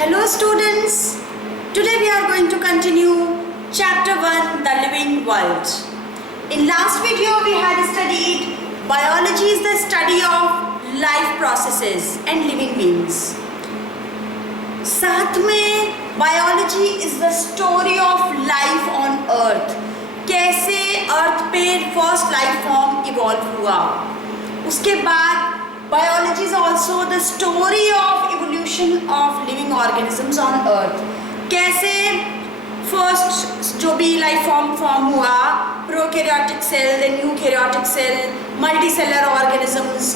Hello students, today we are going to continue chapter 1, the living world. In last video we had studied biology is the study of life processes and living beings. साथ में biology is the story of life on earth. कैसे अर्थ पे first life form evolve हुआ. उसके बाद biology is also the story of evolution of living organisms on earth. कैसे first जो भी लाइफ फॉर्म हुआ, prokaryotic cell, then eukaryotic cell, multicellular organisms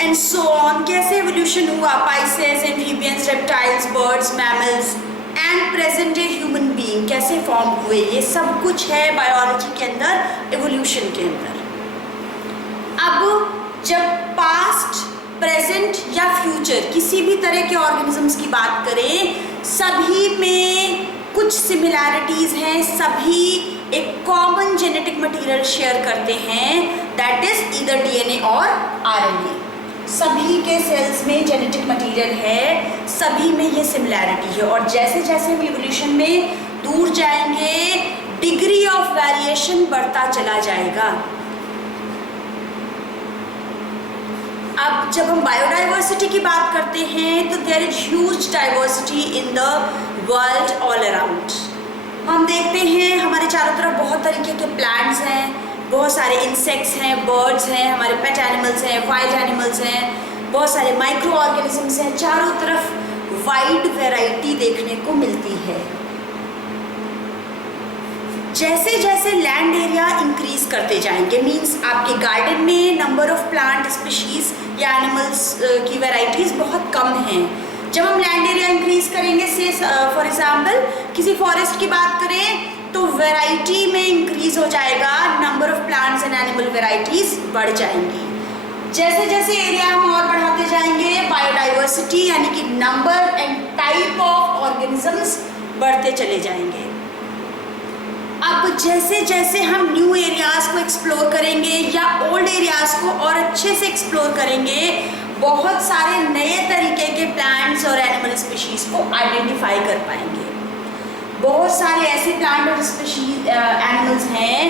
and so on. कैसे एवोल्यूशन हुआ, pisces, amphibians, reptiles, birds, mammals and present day human being कैसे form हुए, ये सब कुछ है बायोलॉजी के अंदर, एवोल्यूशन के अंदर. अब जब पास्ट, प्रेजेंट या फ्यूचर किसी भी तरह के ऑर्गेनिजम्स की बात करें, सभी में कुछ सिमिलैरिटीज़ हैं, सभी एक कॉमन जेनेटिक मटेरियल शेयर करते हैं, दैट इज ईदर डीएनए और आरएनए. सभी के सेल्स में जेनेटिक मटेरियल है, सभी में ये सिमिलैरिटी है. और जैसे जैसे हम इवोल्यूशन में दूर जाएंगे, डिग्री ऑफ वेरिएशन बढ़ता चला जाएगा. अब जब हम बायोडाइवर्सिटी की बात करते हैं तो there is huge diversity in the world all around. हम देखते हैं हमारे चारों तरफ बहुत तरीके के प्लांट्स हैं, बहुत सारे इंसेक्ट्स हैं, बर्ड्स हैं, हमारे पेट एनिमल्स हैं, वाइल्ड एनिमल्स हैं, बहुत सारे माइक्रो ऑर्गेनिजम्स हैं. चारों तरफ वाइड वैरायटी देखने को मिलती है. जैसे जैसे लैंड एरिया इंक्रीज करते जाएंगे, मींस आपके गार्डन में नंबर ऑफ प्लांट स्पीशीज या एनिमल्स की वैरायटीज बहुत कम हैं. जब हम लैंड एरिया इंक्रीज करेंगे, से फॉर एग्जांपल किसी फॉरेस्ट की बात करें तो वैरायटी में इंक्रीज हो जाएगा, number of plants and animal varieties बढ़ जाएंगी. जैसे जैसे एरिया हम और बढ़ाते जाएंगे, बायोडाइवर्सिटी यानी कि number and type of organisms बढ़ते चले जाएंगे. अब जैसे जैसे हम न्यू एरियाज को एक्सप्लोर करेंगे या ओल्ड एरियाज को और अच्छे से एक्सप्लोर करेंगे, बहुत सारे नए तरीके के प्लांट्स और एनिमल स्पीशीज को आइडेंटिफाई कर पाएंगे. बहुत सारे ऐसे प्लांट और स्पीशीज एनिमल्स हैं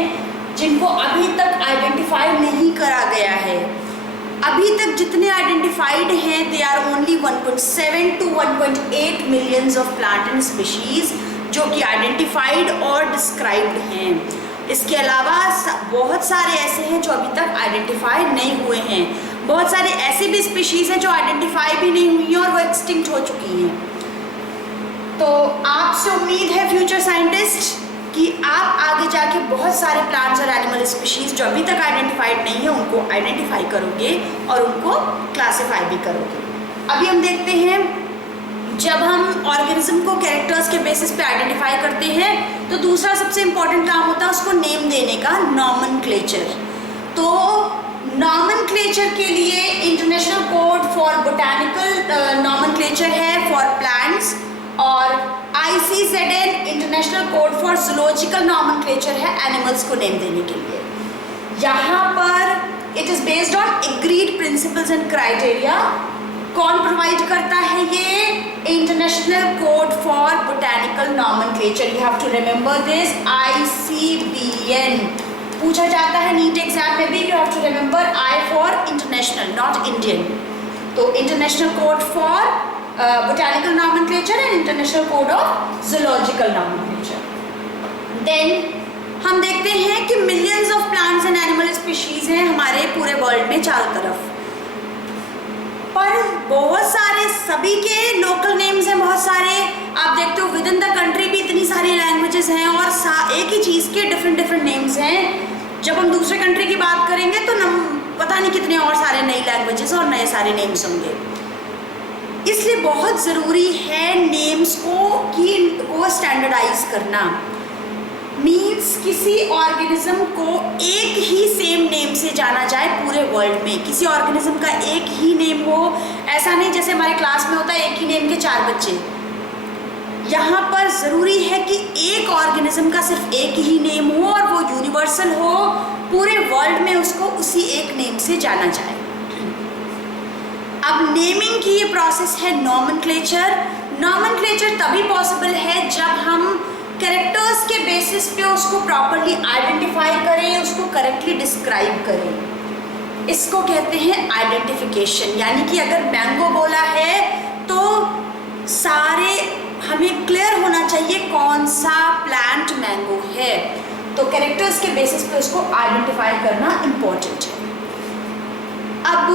जिनको अभी तक आइडेंटिफाई नहीं करा गया है. अभी तक जितने आइडेंटिफाइड हैं they are only 1.7 to 1.8 millions of plant and species जो कि आइडेंटिफाइड और डिस्क्राइब्ड हैं. इसके अलावा बहुत सारे ऐसे हैं जो अभी तक आइडेंटिफाइड नहीं हुए हैं. बहुत सारे ऐसे भी स्पीशीज़ हैं जो आइडेंटिफाई भी नहीं हुई हैं और वो एक्सटिंक्ट हो चुकी हैं. तो आपसे उम्मीद है फ्यूचर साइंटिस्ट कि आप आगे जाके बहुत सारे प्लांट्स और एनिमल स्पीशीज़ जो अभी तक आइडेंटिफाइड नहीं है उनको आइडेंटिफाई करोगे और उनको क्लासीफाई भी करोगे. अभी हम देखते हैं, जब हम ऑर्गेनिज्म को कैरेक्टर्स के बेसिस पे आइडेंटिफाई करते हैं तो दूसरा सबसे इम्पॉर्टेंट काम होता है उसको नेम देने का, नॉमेनक्लेचर. तो नॉमेनक्लेचर के लिए international code for botanical nomenclature है फॉर प्लांट्स, और ICZN international code for zoological nomenclature है एनिमल्स को नेम देने के लिए. यहाँ पर it is based on agreed principles and criteria. कौन प्रोवाइड करता है ये? International code for botanical nomenclature. You have to remember this, ICBN. पूछा जाता है नीट एग्जाम में भी, you have to remember I for international, not Indian. तो international code for botanical nomenclature and international code of zoological nomenclature. Then हम देखते हैं कि millions of plants and animal species हैं हमारे पूरे वर्ल्ड में चारों तरफ, पर बहुत सारे सभी के लोकल नेम्स हैं. बहुत सारे आप देखते हो विद इन द कंट्री भी इतनी सारी लैंग्वेजेस हैं और एक ही चीज़ के डिफरेंट नेम्स हैं. जब हम दूसरे कंट्री की बात करेंगे तो पता नहीं कितने और सारे नई लैंग्वेजेस और नए सारे नेम्स होंगे. इसलिए बहुत ज़रूरी है नेम्स को स्टैंडर्डाइज करना. मीन्स किसी ऑर्गेनिज्म को एक ही सेम नेम से जाना जाए पूरे वर्ल्ड में. किसी ऑर्गेनिज्म का एक ही नेम हो, ऐसा नहीं जैसे हमारे क्लास में होता है एक ही नेम के 4 बच्चे. यहाँ पर ज़रूरी है कि एक ऑर्गेनिज्म का सिर्फ एक ही नेम हो और वो यूनिवर्सल हो, पूरे वर्ल्ड में उसको उसी एक नेम से जाना जाए. अब नेमिंग की ये प्रोसेस है नॉमेनक्लेचर. नॉमेनक्लेचर तभी पॉसिबल है जब हम कैरेक्टर्स के बेसिस पे उसको प्रॉपरली आइडेंटिफाई करें, उसको करेक्टली डिस्क्राइब करें। इसको कहते हैं आइडेंटिफिकेशन। यानी कि अगर मैंगो बोला है तो सारे हमें क्लियर होना चाहिए कौन सा प्लांट मैंगो है, तो कैरेक्टर्स के बेसिस पे उसको आइडेंटिफाई करना इम्पोर्टेंट है। अब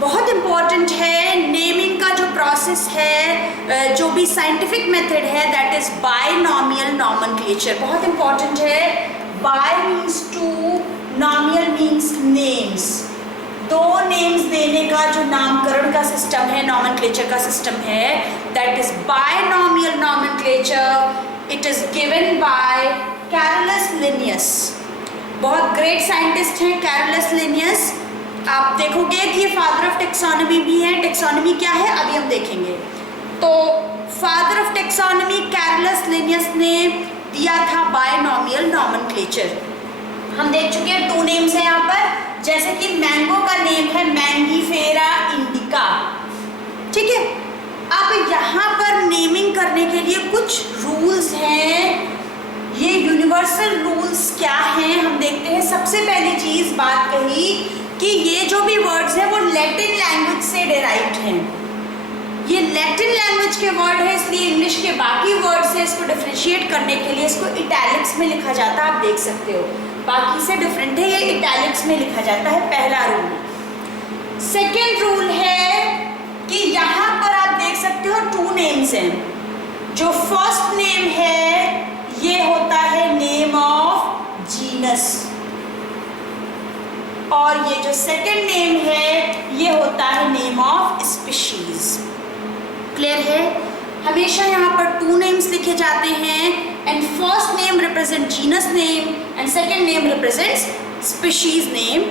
बहुत इम्पॉर्टेंट है नेमिंग का जो प्रोसेस है, जो भी साइंटिफिक मेथड है, दैट इज बायनॉमियल नॉमेनक्लेचर। बहुत इम्पॉर्टेंट है। Bi means two, nomial means names. दो नेम्स देने का जो नामकरण का सिस्टम है, नॉमेनक्लेचर का सिस्टम है, that is binomial nomenclature. It is given by Carolus Linnaeus. बहुत ग्रेट साइंटिस्ट हैं कैरोलस लिनियस। आप देखोगे कि ये फादर ऑफ टेक्सोनॉमी भी है। टेक्सोनॉमी क्या है अभी हम देखेंगे। तो father of taxonomy Carolus Linnaeus ने दिया था बायनॉमियल नॉमेनक्लेचर। हम देख चुके हैं 2 नेम्स हैं यहाँ पर, जैसे कि मैंगो का नेम है मैंगीफेरा इंडिका, ठीक है। अब यहाँ पर नेमिंग करने के लिए कुछ रूल्स हैं। ये यूनिवर्सल रूल्स क्या हैं हम देखते हैं। सबसे पहली चीज बात कही कि ये जो भी वर्ड्स हैं वो लैटिन लैंग्वेज से डेराइव्ड हैं। ये लैटिन लैंग्वेज के वर्ड है, इसलिए इंग्लिश के बाकी वर्ड से इसको डिफ्रेंशिएट करने के लिए इसको इटैलिक्स में लिखा जाता है। आप देख सकते हो बाकी से डिफरेंट है, ये इटैलिक्स में लिखा जाता है, पहला रूल। सेकेंड रूल है कि यहाँ पर आप देख सकते हो 2 नेम्स हैं। जो फर्स्ट नेम है ये होता है नेम ऑफ जीनस, और ये जो सेकंड नेम है ये होता है नेम ऑफ स्पीशीज। क्लियर है। हमेशा यहाँ पर 2 नेम्स लिखे जाते हैं, and first name represent genus name and second name represents species name.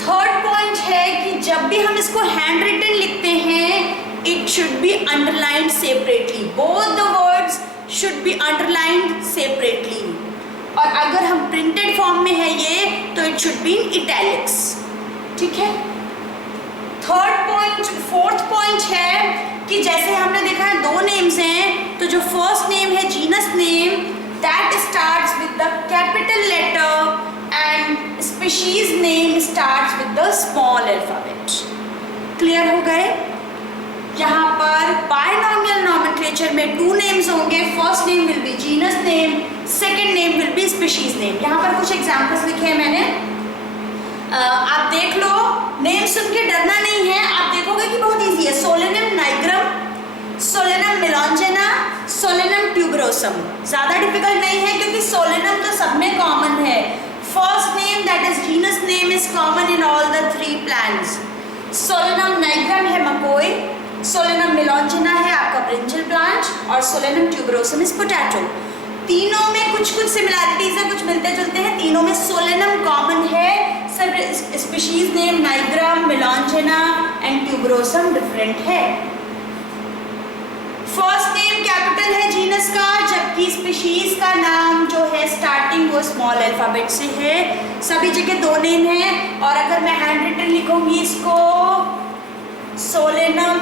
Third point है कि जब भी हम इसको हैंड रिटन लिखते हैं it should be underlined separately. Both the words should be underlined separately, और अगर हम प्रिंटेड फॉर्म में है ये तो it should be in italics, ठीक है। फोर्थ पॉइंट है कि जैसे हमने देखा है 2 नेम्स हैं, तो जो फर्स्ट नेम है genus name that starts with the capital letter and species name starts with the small alphabet. Clear हो गए। यहाँ पर बायनॉमियल नॉमेनक्लेचर में 2 नेम्स होंगे। First name will be genus name, second name will be species name. यहाँ पर कुछ examples लिखे हैं मैंने, आप देख लो। नेम सुन के डरना नहीं है, आप देखोगे कि बहुत इजी है। Solanum nigrum, Solanum melongena, Solanum tuberosum. ज़्यादा डिफिकल्ट नहीं है क्योंकि सोलेनम तो सब में कॉमन है। First name that is genus name is common in all the 3 plants. Solanum nigrum है मकोई, सोलेनम मेलॉन्जेना है आपका ब्रिंजल प्लांट, और सोलेनम ट्यूबरोसम इज पोटैटो। तीनों में कुछ कुछ सिमिलैरिटीज है, कुछ मिलते जुलते हैं। तीनों में सोलेनम कॉमन है, सब species name nigrum, melongena and tuberosum different है। फर्स्ट नेम कैपिटल है जीनस का, जबकि स्पीशीज का नाम जो है स्टार्टिंग वो स्मॉल अल्फाबेट से है। सभी जगह 2 नेम है, और अगर मैं हैंड रिटन लिखूंगी इसको सोलेनम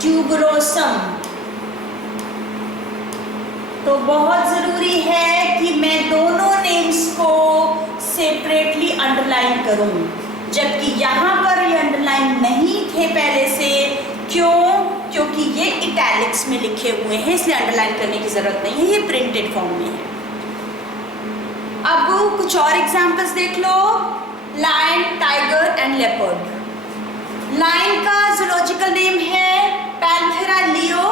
ट्यूबरोसम, तो बहुत ज़रूरी है कि मैं दोनों नेम्स को सेपरेटली अंडरलाइन करूं, जबकि यहाँ पर ये अंडरलाइन नहीं थे पहले से। क्यों? क्योंकि ये इटैलिक्स में लिखे हुए हैं, इसलिए अंडरलाइन करने की ज़रूरत नहीं है, ये प्रिंटेड फॉर्म में है। अब कुछ और एग्जाम्पल्स देख लो। Lion, tiger and leopard. Lion का जूलॉजिकल नेम है Panthera leo,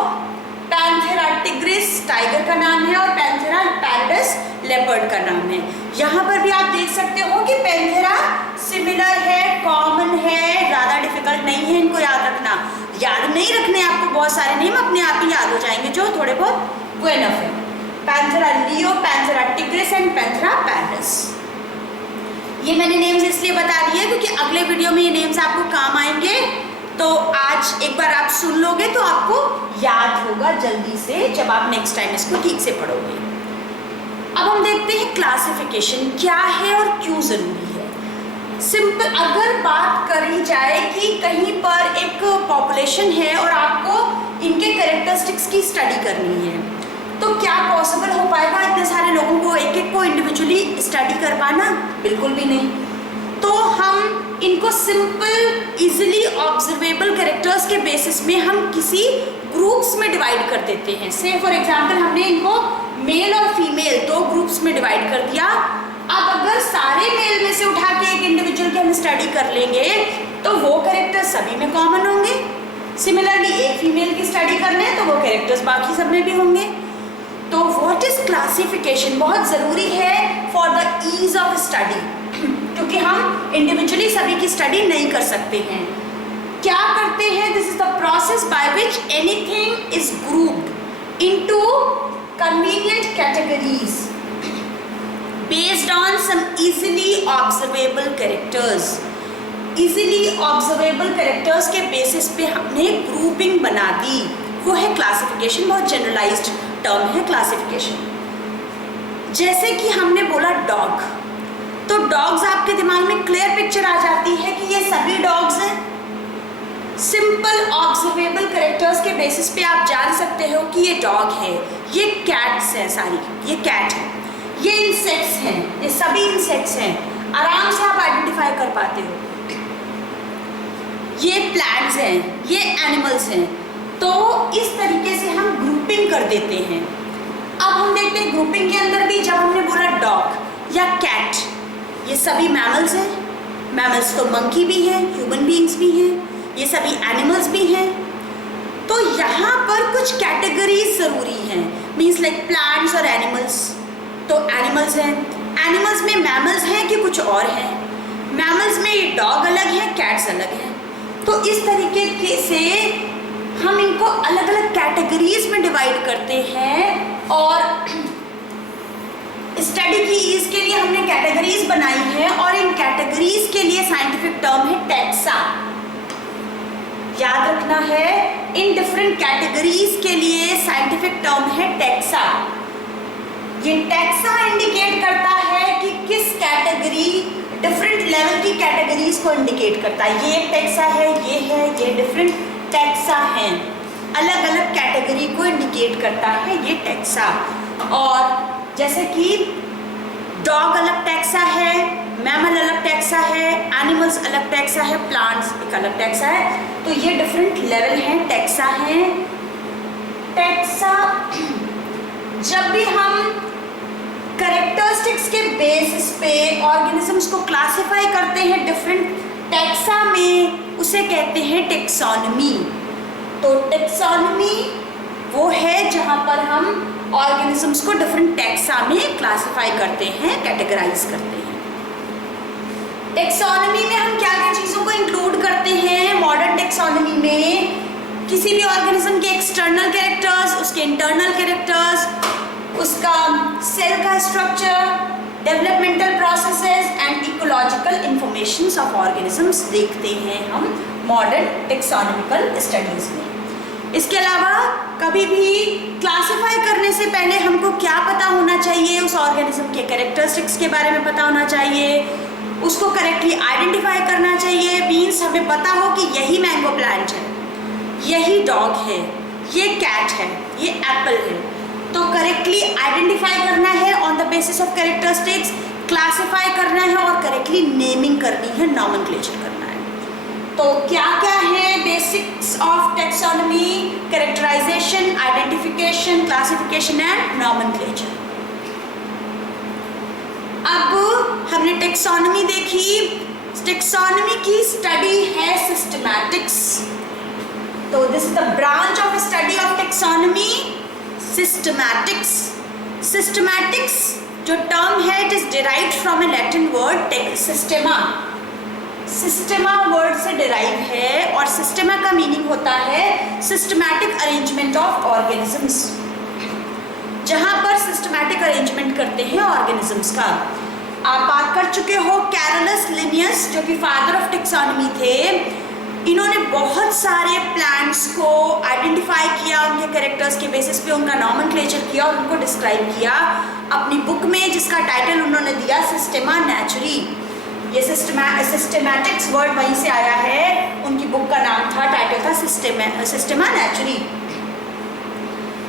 Panthera tigris tiger का नाम है, और पैंथेरा पैरडस लेपर्ड का नाम है। यहाँ पर भी आप देख सकते हो कि पैंथेरा सिमिलर है, कॉमन है, ज़्यादा डिफिकल्ट नहीं है इनको याद रखना। याद नहीं रखने आपको, बहुत सारे नेम अपने आप ही याद हो जाएंगे जो थोड़े बहुत वो इनफ है। Panthera leo, Panthera tigris and Panthera pardus. ये मैंने नेम्स इसलिए बता दिए क्योंकि अगले वीडियो में ये नेम्स आपको काम आएंगे, तो आज एक बार आप सुन लोगे तो आपको याद होगा जल्दी से जब आप नेक्स्ट टाइम इसको ठीक से पढ़ोगे। अब हम देखते हैं क्लासिफिकेशन क्या है और क्यों ज़रूरी है। सिंपल अगर बात करी जाए कि कहीं पर एक पॉपुलेशन है और आपको इनके कैरेक्टरिस्टिक्स की स्टडी करनी है, तो क्या पॉसिबल हो पाएगा इतने सारे लोगों को एक एक को इंडिविजुअली स्टडी कर पाना? बिल्कुल भी नहीं। तो हम इनको सिंपल इजीली ऑब्जर्वेबल कैरेक्टर्स के बेसिस में हम किसी ग्रुप्स में डिवाइड कर देते हैं। से फॉर एग्जांपल हमने इनको मेल और फीमेल 2 ग्रुप्स में डिवाइड कर दिया। अब अगर सारे मेल में से उठा के एक इंडिविजुअल की हम स्टडी कर लेंगे तो वो कैरेक्टर सभी में कॉमन होंगे। सिमिलरली एक फीमेल की स्टडी कर लें तो वो कैरेक्टर्स बाकी सब में भी होंगे। तो व्हाट इज क्लासिफिकेशन बहुत ज़रूरी है for the ease of study, क्योंकि हम इंडिविजुअली सभी की स्टडी नहीं कर सकते हैं। क्या करते हैं? This is the process by which anything is grouped into convenient categories based on some easily observable characters. Easily observable characters के बेसिस पे हमने ग्रुपिंग बना दी, वो है क्लासिफिकेशन। बहुत जनरलाइज्ड टर्म है क्लासिफिकेशन। जैसे कि हमने बोला डॉग, तो डॉग्स आपके दिमाग में क्लियर पिक्चर आ जाती है कि ये सभी डॉग्स हैं। सिंपल ऑब्जर्वेबल कैरेक्टर्स के बेसिस पे आप जान सकते हो कि ये डॉग है, ये कैट्स हैं, सारी ये कैट है, ये इंसेक्ट्स हैं, ये सभी इंसेक्ट्स हैं, आराम से आप आइडेंटिफाई कर पाते हो। ये प्लांट्स हैं, ये एनिमल्स हैं। तो इस तरीके से हम ग्रुपिंग कर देते हैं। अब हम देखते हैं ग्रुपिंग के अंदर भी, जब हमने बोला डॉग या कैट, ये सभी मैमल्स हैं। मैमल्स तो मंकी भी हैं, ह्यूमन बीइंग्स भी हैं, ये सभी एनिमल्स भी हैं। तो यहाँ पर कुछ कैटेगरीज ज़रूरी हैं, मीन्स लाइक प्लांट्स और एनिमल्स। तो एनिमल्स हैं, एनिमल्स में मैमल्स हैं कि कुछ और हैं? मैमल्स में ये डॉग अलग है, कैट्स अलग हैं। तो इस तरीके से हम इनको अलग अलग कैटेगरीज में डिवाइड करते हैं। और स्टडी की ईज के लिए हमने कैटेगरीज बनाई है, और इन कैटेगरीज के लिए साइंटिफिक टर्म है टैक्सा। याद रखना है, इन डिफरेंट कैटेगरीज के लिए साइंटिफिक टर्म है टैक्सा। ये टैक्सा इंडिकेट करता है कि किस कैटेगरी, डिफरेंट लेवल की कैटेगरीज को इंडिकेट करता है। ये एक टैक्सा है, ये डिफरेंट टैक्सा हैं, अलग अलग कैटेगरी को इंडिकेट करता है ये टैक्सा। और जैसे कि डॉग अलग टैक्सा है, मैमल अलग टैक्सा है, एनिमल्स अलग टैक्सा है, प्लांट्स एक अलग टैक्सा है। तो ये डिफरेंट लेवल हैं, टैक्सा हैं। टैक्सा जब भी हम कैरेक्टरिस्टिक्स के बेसिस पे ऑर्गेनिजम्स को क्लासिफाई करते हैं डिफरेंट टैक्सा में, उसे कहते हैं टेक्सोनमी। तो टेक्सोनमी वो है जहाँ पर हम ऑर्गेनिजम्स को डिफरेंट टैक्सा में क्लासिफाई करते हैं, कैटेगराइज करते हैं। टेक्सोनमी में हम क्या क्या चीज़ों को इंक्लूड करते हैं? मॉडर्न टेक्सोनमी में किसी भी ऑर्गेनिज्म के एक्सटर्नल कैरेक्टर्स, उसके इंटरनल कैरेक्टर्स, उसका सेल का structure, developmental processes and ecological informations of organisms देखते हैं हम मॉडर्न टेक्सोनॉमिकल स्टडीज़ में। इसके अलावा कभी भी क्लासिफाई करने से पहले हमको क्या पता होना चाहिए? उस ऑर्गेनिज्म के कैरेक्टरिस्टिक्स के बारे में पता होना चाहिए, उसको करेक्टली आइडेंटिफाई करना चाहिए। मीन्स हमें पता हो कि यही मैंगो प्लांट है, यही डॉग है, ये कैट है, ये एप्पल है। तो करेक्टली आइडेंटिफाई करना है on the basis of characteristics, classify करना है और करेक्टली नेमिंग करनी है, नॉमेनक्लेचर करना है। तो क्या क्या है basics of taxonomy? Characterization, identification, classification and nomenclature. अब हमने टेक्सोनॉमी देखी। टेक्सोनॉमी की स्टडी है सिस्टमैटिक्स। तो this is the branch of study of taxonomy, systematics. Systematics जो टर्म है it is derived from a Latin word systema. Systema word से derive है और सिस्टेमा का मीनिंग होता है सिस्टमैटिक अरेंजमेंट ऑफ ऑर्गेनिजम्स, जहाँ पर सिस्टमैटिक अरेंजमेंट करते हैं ऑर्गेनिजम्स का। आप बात कर चुके हो कैरोलस लिनियस जो कि फादर ऑफ टेक्सोनॉमी थे। इन्होंने बहुत सारे प्लांट्स को आइडेंटिफाई किया, उनके कैरेक्टर्स के बेसिस पे उनका नॉमेनक्लेचर किया और उनको डिस्क्राइब किया अपनी बुक में, जिसका टाइटल उन्होंने दिया सिस्टेमा नेचुरी। ये सिस्टेमैटिक्स वर्ड वहीं से आया है, उनकी बुक का नाम था, टाइटल था सिस्टेमा नेचुरी।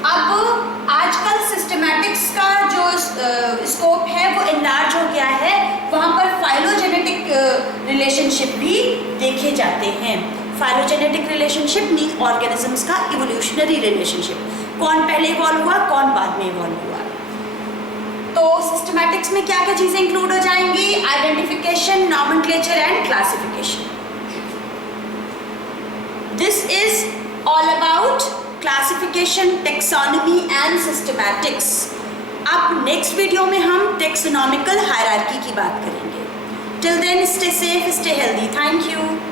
अब आजकल सिस्टमैटिक्स का जो स्कोप है वो इनलार्ज हो गया है, वहाँ पर फाइलोजेनेटिक रिलेशनशिप भी देखे जाते हैं। फाइलोजेनेटिक रिलेशनशिप मीन ऑर्गेनिजम्स का इवोल्यूशनरी रिलेशनशिप, कौन पहले इवॉल्व हुआ, कौन बाद में इवॉल्व हुआ। तो सिस्टमैटिक्स में क्या क्या चीज़ें इंक्लूड हो जाएंगी? Identification, nomenclature and classification. This is all about classification, taxonomy and systematics. अब नेक्स्ट वीडियो में हम टेक्सोनॉमिकल हायरार्की की बात करेंगे। Till then stay safe, stay healthy. Thank you.